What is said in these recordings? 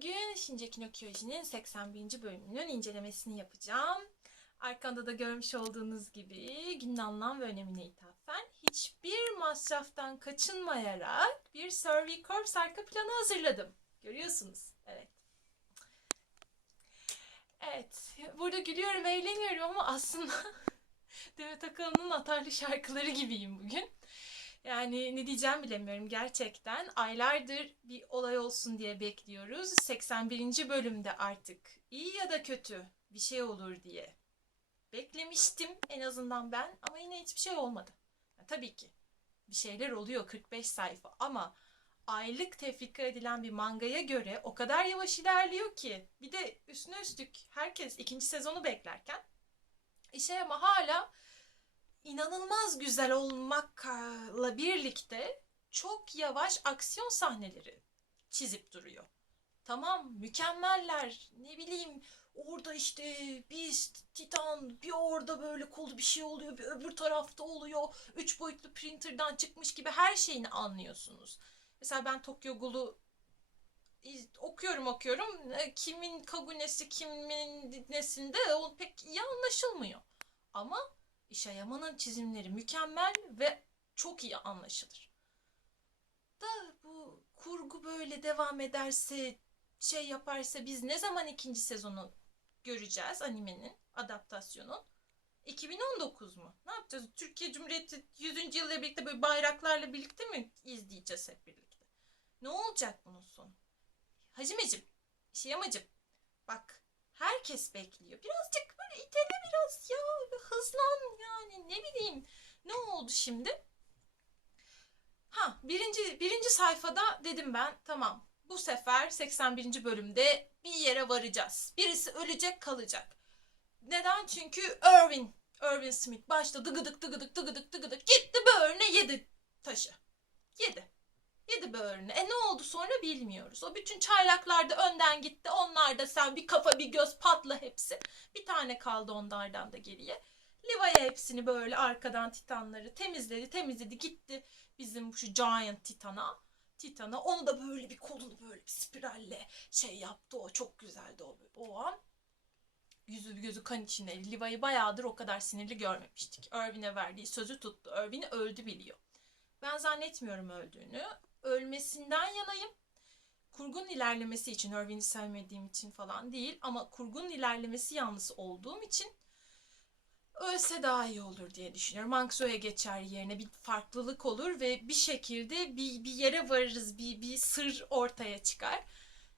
Bugün Shinjeki no Kyojin'in 81. bölümünün incelemesini yapacağım. Arkamda da görmüş olduğunuz gibi günün anlam ve önemine ithafen hiçbir masraftan kaçınmayarak bir Survey Corps arka planı hazırladım. Görüyorsunuz. Evet. Evet. Burada gülüyorum, eğleniyorum ama aslında Demet Akalın'ın atarlı şarkıları gibiyim bugün. Yani ne diyeceğim bilemiyorum gerçekten. Aylardır bir olay olsun diye bekliyoruz. 81. bölümde artık iyi ya da kötü bir şey olur diye beklemiştim en azından ben ama yine hiçbir şey olmadı. Ya, tabii ki bir şeyler oluyor 45 sayfa ama aylık tefrika edilen bir mangaya göre o kadar yavaş ilerliyor ki bir de üstüne üstlük herkes ikinci sezonu beklerken işe ama hala inanılmaz güzel olmakla birlikte çok yavaş aksiyon sahneleri çizip duruyor. Tamam mükemmeller ne bileyim orada işte Beast, Titan bir orada böyle kolu bir şey oluyor bir öbür tarafta oluyor. Üç boyutlu printer'dan çıkmış gibi her şeyini anlıyorsunuz. Mesela ben Tokyo Ghoul'u okuyorum okuyorum E, kimin kagunesi kimin nesinde o pek iyi anlaşılmıyor. Ama Ishayama'nın çizimleri mükemmel ve çok iyi anlaşılır. Da bu kurgu böyle devam ederse, şey yaparsa biz ne zaman ikinci sezonu göreceğiz animenin, adaptasyonun? 2019 mu? Ne yapacağız? Türkiye Cumhuriyeti 100. yılla birlikte böyle bayraklarla birlikte mi izleyeceğiz hep birlikte? Ne olacak bunun sonu? Hacimecim, Işayamacım, bak herkes bekliyor. Birazcık böyle itele biraz ya hızlan yani ne bileyim ne oldu şimdi? Ha birinci, birinci sayfada dedim ben tamam bu sefer 81. bölümde bir yere varacağız. Birisi ölecek kalacak. Neden? Çünkü Irvin, Irvin Smith başta dıgıdık dıgıdık dıgıdık dıgıdık gitti böğrüne yedi taşı. Yedi. Yedi böğrüne. E ne oldu sonra bilmiyoruz. O bütün çaylaklar da önden gitti. Onlar da sen bir kafa bir göz patla hepsi. Bir tane kaldı onlardan da geriye. Liva'ya hepsini böyle arkadan titanları temizledi temizledi gitti bizim şu giant titana. Titana onu da böyle bir kolunu böyle bir spiralle şey yaptı o çok güzeldi o, o an. Yüzü gözü kan içinde. Liva'yı bayağıdır o kadar sinirli görmemiştik. Irvin'e verdiği sözü tuttu. Irvin'i öldü biliyor. Ben zannetmiyorum öldüğünü. Ölmesinden yanayım. Kurgun ilerlemesi için, Irvin'i sevmediğim için falan değil ama kurgun ilerlemesi yanlısı olduğum için ölse daha iyi olur diye düşünüyorum. Manxo'ya geçer yerine bir farklılık olur ve bir şekilde bir, bir yere varırız, bir, bir sır ortaya çıkar.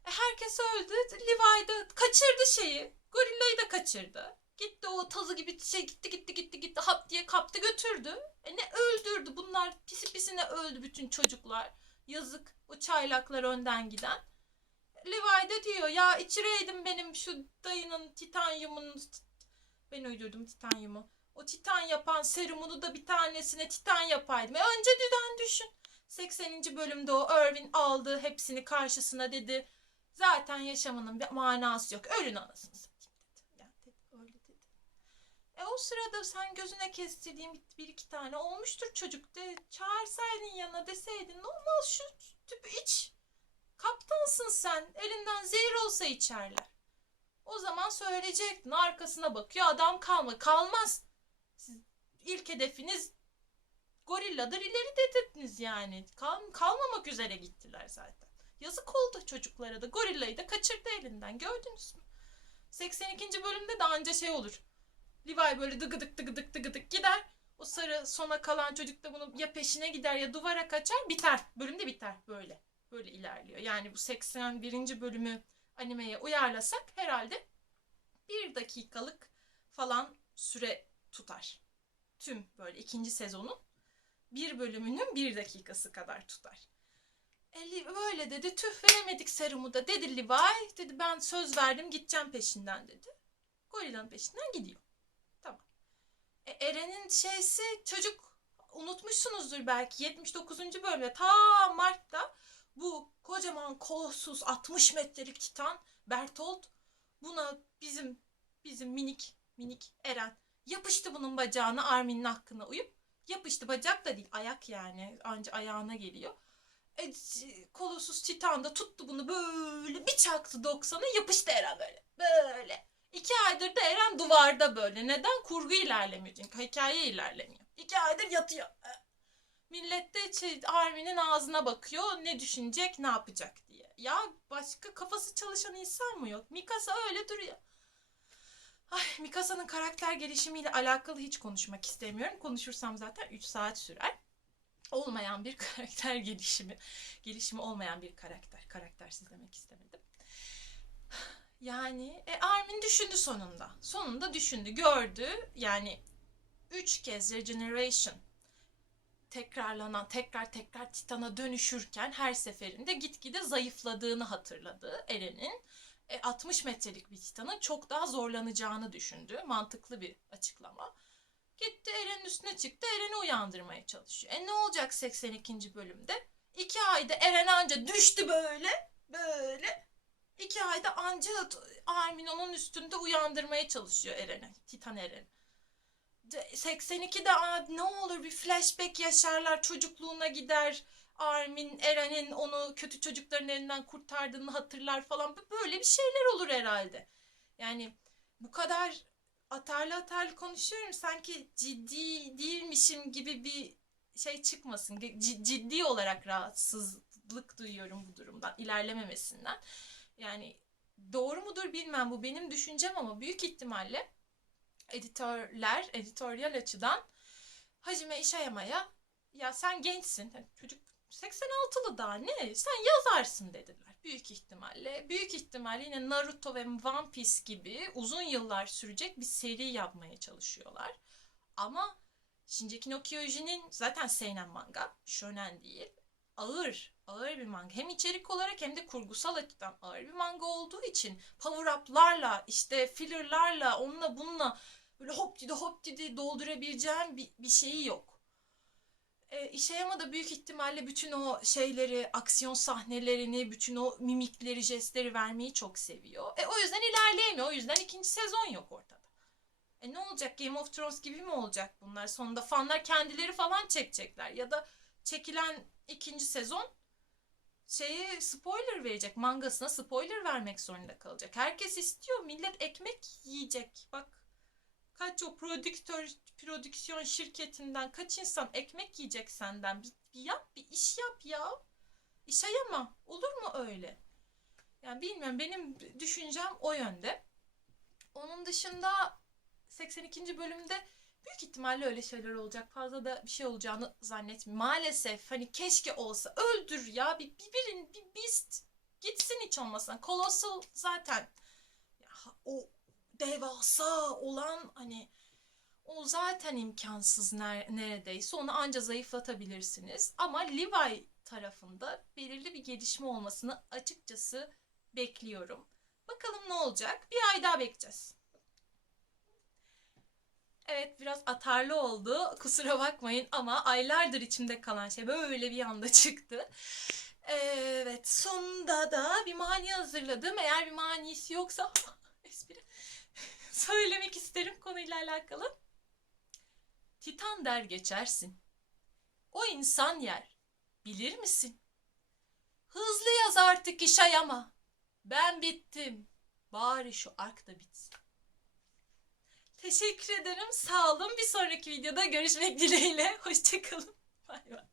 E, herkes öldü. Levi de kaçırdı şeyi. Gorilla'yı da kaçırdı. Gitti o tazı gibi şey gitti gitti gitti gitti hap diye kaptı götürdü. E ne öldürdü bunlar pisi pisine öldü bütün çocuklar. Yazık o çaylaklar önden giden. Levi de diyor ya içireydim benim şu dayının titanyumun ben uydurdum titanyumu. O titan yapan serumunu da bir tanesine titan yapaydım. E önce düden düşün. 80. bölümde o Irvin aldı hepsini karşısına dedi. Zaten yaşamının bir manası yok. Ölün anasını satayım dedi. Yani dedi, öyle dedi. E o sırada sen gözüne kestirdiğin bir, iki tane olmuştur çocuk de çağırsaydın yanına deseydin normal şu tüpü iç. Kaptansın sen. Elinden zehir olsa içerler. O zaman söyleyecektin. Arkasına bakıyor adam kalma. Kalmaz. Siz ilk hedefiniz gorilladır ileri dediniz yani. Kal, kalmamak üzere gittiler zaten. Yazık oldu çocuklara da. Gorillayı da kaçırdı elinden. Gördünüz mü? 82. bölümde de anca şey olur. Levi böyle dıgıdık dıgıdık dıgıdık gider. O sarı sona kalan çocuk da bunu ya peşine gider ya duvara kaçar. Biter. Bölümde biter. Böyle. Böyle ilerliyor. Yani bu 81. bölümü animeye uyarlasak herhalde bir dakikalık falan süre tutar. Tüm böyle ikinci sezonun bir bölümünün bir dakikası kadar tutar. E, Li- böyle dedi tüh veremedik serumu da dedi Levi dedi ben söz verdim gideceğim peşinden dedi. Gorillanın peşinden gidiyor. E, Eren'in şeysi çocuk unutmuşsunuzdur belki 79. bölümde ta Mart'ta bu kocaman kolsuz 60 metrelik titan Bertolt buna bizim bizim minik minik Eren yapıştı bunun bacağına Armin'in hakkına uyup yapıştı bacak da değil ayak yani anca ayağına geliyor. E, Kolossus Titan da tuttu bunu böyle bir çaktı 90'a yapıştı Eren böyle. Böyle. İki aydır da Eren duvarda böyle. Neden? Kurgu ilerlemiyor çünkü hikaye ilerlemiyor. İki aydır yatıyor. Millet de şey, Armin'in ağzına bakıyor ne düşünecek ne yapacak diye. Ya başka kafası çalışan insan mı yok? Mikasa öyle duruyor. Ay, Mikasa'nın karakter gelişimiyle alakalı hiç konuşmak istemiyorum. Konuşursam zaten 3 saat sürer. Olmayan bir karakter gelişimi. Gelişimi olmayan bir karakter. Karaktersiz demek istemedim. Yani e, Armin düşündü sonunda. Sonunda düşündü, gördü. Yani üç kez Regeneration tekrarlanan, tekrar tekrar Titan'a dönüşürken her seferinde gitgide zayıfladığını hatırladı Eren'in. E, 60 metrelik bir Titan'ın çok daha zorlanacağını düşündü. Mantıklı bir açıklama. Gitti Eren'in üstüne çıktı. Eren'i uyandırmaya çalışıyor. E ne olacak 82. bölümde? İki ayda Eren anca düştü böyle. Böyle. İki ayda anca Armin onun üstünde uyandırmaya çalışıyor Eren'i. Titan Eren. 82'de "Aa, ne olur bir flashback yaşarlar. Çocukluğuna gider. Armin Eren'in onu kötü çocukların elinden kurtardığını hatırlar falan. Böyle bir şeyler olur herhalde. Yani bu kadar atarlı atarlı konuşuyorum. Sanki ciddi değilmişim gibi bir şey çıkmasın. Ciddi olarak rahatsızlık duyuyorum bu durumdan. ilerlememesinden. Yani doğru mudur bilmem bu benim düşüncem ama büyük ihtimalle editörler editoryal açıdan Hacime Işayama'ya ya sen gençsin hani çocuk 86'lı daha ne sen yazarsın dediler büyük ihtimalle. Büyük ihtimalle yine Naruto ve One Piece gibi uzun yıllar sürecek bir seri yapmaya çalışıyorlar. Ama Shinjeki no Kyojin'in zaten seinen manga, shonen değil. Ağır, ağır bir manga. Hem içerik olarak hem de kurgusal açıdan ağır bir manga olduğu için power up'larla, işte filler'larla, onunla bununla böyle hop didi hop didi doldurabileceğim bir, bir şeyi yok. E, Ishiyama da büyük ihtimalle bütün o şeyleri, aksiyon sahnelerini, bütün o mimikleri, jestleri vermeyi çok seviyor. E, o yüzden ilerleyemiyor. O yüzden ikinci sezon yok ortada. E ne olacak? Game of Thrones gibi mi olacak bunlar? Sonunda fanlar kendileri falan çekecekler. Ya da çekilen ikinci sezon şeyi spoiler verecek. Mangasına spoiler vermek zorunda kalacak. Herkes istiyor. Millet ekmek yiyecek. Bak kaç o prodüktör prodüksiyon şirketinden kaç insan ekmek yiyecek senden. Bir, bir yap, bir iş yap ya. İş ayama. Olur mu öyle? Yani bilmiyorum benim düşüncem o yönde. Onun dışında 82. bölümde büyük ihtimalle öyle şeyler olacak. Fazla da bir şey olacağını zannetmiyorum. Maalesef hani keşke olsa öldür ya bir, bir birin bir beast gitsin hiç olmasın. Colossal zaten ya, o devasa olan hani o zaten imkansız ner- neredeyse. Onu anca zayıflatabilirsiniz. Ama Levi tarafında belirli bir gelişme olmasını açıkçası bekliyorum. Bakalım ne olacak? Bir ay daha bekleyeceğiz. Evet biraz atarlı oldu. Kusura bakmayın ama aylardır içimde kalan şey böyle bir anda çıktı. Evet sonunda da bir mani hazırladım. Eğer bir manisi yoksa espri söylemek isterim konuyla alakalı. Titan der geçersin. O insan yer. Bilir misin? Hızlı yaz artık işayama. Ben bittim. Bari şu ark da bitsin. Teşekkür ederim. Sağ olun. Bir sonraki videoda görüşmek dileğiyle. Hoşçakalın. Bay bay.